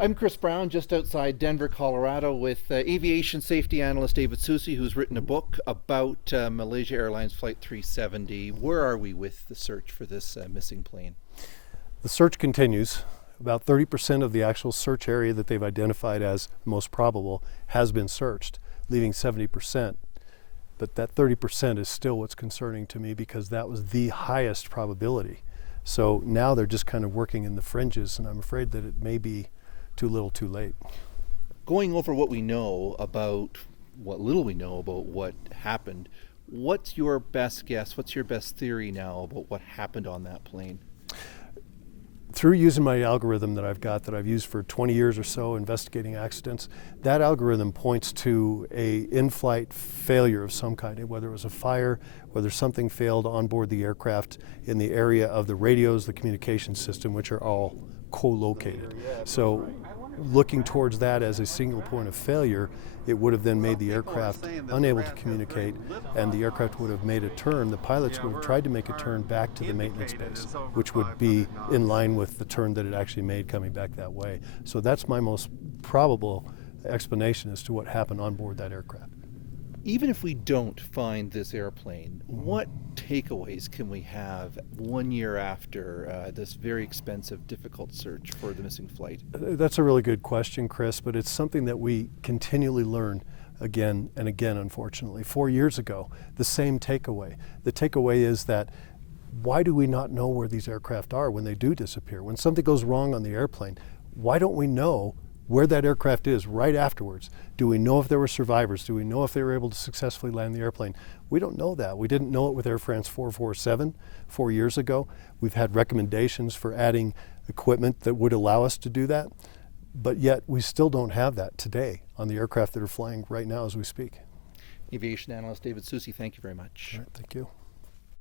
I'm Chris Brown, just outside Denver, Colorado, with aviation safety analyst David Soucie, who's written a book about Malaysia Airlines Flight 370. Where are we with the search for this missing plane? The search continues. About 30% of the actual search area that they've identified as most probable has been searched, leaving 70%. But that 30% is still what's concerning to me, because that was the highest probability. So now they're just kind of working in the fringes, and I'm afraid that it may be too little too late. Going over what we know about, what little we know about what happened, what's your best guess, what's your best theory now about what happened on that plane? Through using my algorithm that I've got, that I've used for 20 years or so investigating accidents, that algorithm points to a in-flight failure of some kind, whether it was a fire, whether something failed on board the aircraft in the area of the radios, the communication system, which are all co-located. So looking towards that as a single point of failure, it would have then made the aircraft unable to communicate, and the aircraft would have made a turn. The pilots would have tried to make a turn back to the maintenance base, which would be in line with the turn that it actually made coming back that way. So that's my most probable explanation as to what happened on board that aircraft. Even if we don't find this airplane, what takeaways can we have 1 year after this very expensive, difficult search for the missing flight? That's a really good question, Chris, but it's something that we continually learn again and again, unfortunately. 4 years ago, the same takeaway. The takeaway is that why do we not know where these aircraft are when they do disappear? When something goes wrong on the airplane, why don't we know where that aircraft is right afterwards? Do we know if there were survivors? Do we know if they were able to successfully land the airplane? We don't know that. We didn't know it with Air France 447 4 years ago. We've had recommendations for adding equipment that would allow us to do that, but yet we still don't have that today on the aircraft that are flying right now as we speak. Aviation analyst David Soucie, thank you very much. All right, thank you.